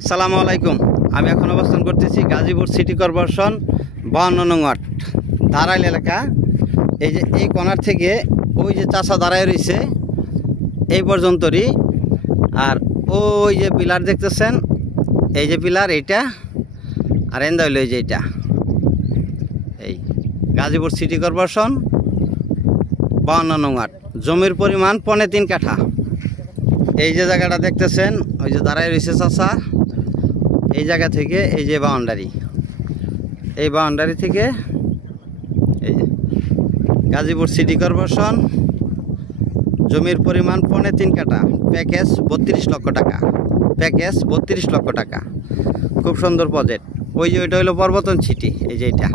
আসসালামু আলাইকুম। আমি এখন অবস্থান করতেছি গাজীপুর সিটি কর্পোরেশন 52 নং ওয়ার্ড দাঁড়াইল এলাকা। এই যে এই কর্নার থেকে ওই যে চাষা দাঁড়ায় রয়েছে এই পর্যন্তই। আর ওই যে পিলার দেখতেছেন, এই যে পিলার এইটা, আর এন্দা হইল এই যে এইটা। এই গাজীপুর সিটি কর্পোরেশন 52 নং ওয়ার্ড। জমির পরিমাণ 3.5 কাঠা। এই যে জায়গাটা দেখতেছেন, ওই যে দাঁড়ায় রয়েছে চাষা, এই জায়গা থেকে এই যে বাউন্ডারি, এই বাউন্ডারি থেকে এই যে গাজীপুর সিটি কর্পোরেশন। জমির পরিমাণ 3.5 কাঠা। প্যাকেজ 32 লক্ষ টাকা। প্যাকেজ 32 লক্ষ টাকা। খুব সুন্দর প্রজেক্ট। ওই যে ওইটা হলো পর্বতন সিটি। এই যে এইটা,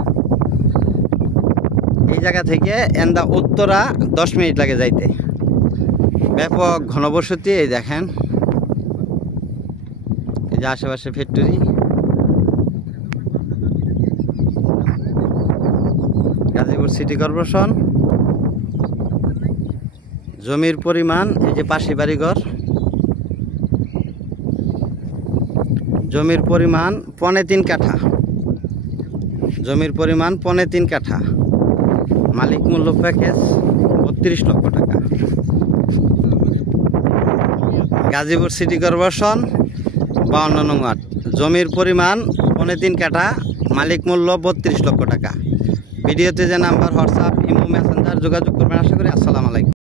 এই জায়গা থেকে এন্দা উত্তরা 10 মিনিট লাগে যাইতে। ব্যাপক ঘনবসতি। এই দেখেন, এই যে আশেপাশে ফ্যাক্টরি। Gazipur city corporation. জমির পরিমাণ এই যে পাশে বাড়িঘর। জমির পরিমাণ 3.5 কাঠা। জমির পরিমাণ 3.5 কাঠা। মালিক মূল্য প্যাকেজ 32 লক্ষ টাকা। গাজীপুর সিটি কর্পোরেশন 52 নং ওয়ার্ড। জমির পরিমাণ 3.5 কাঠা। মালিক মূল্য 32 লক্ষ টাকা। ভিডিওতে যে নাম্বার, হোয়াটসঅ্যাপ, ইমো, মেসেঞ্জার যোগাযোগ করবেন। আশা করি। আসসালামু আলাইকুম।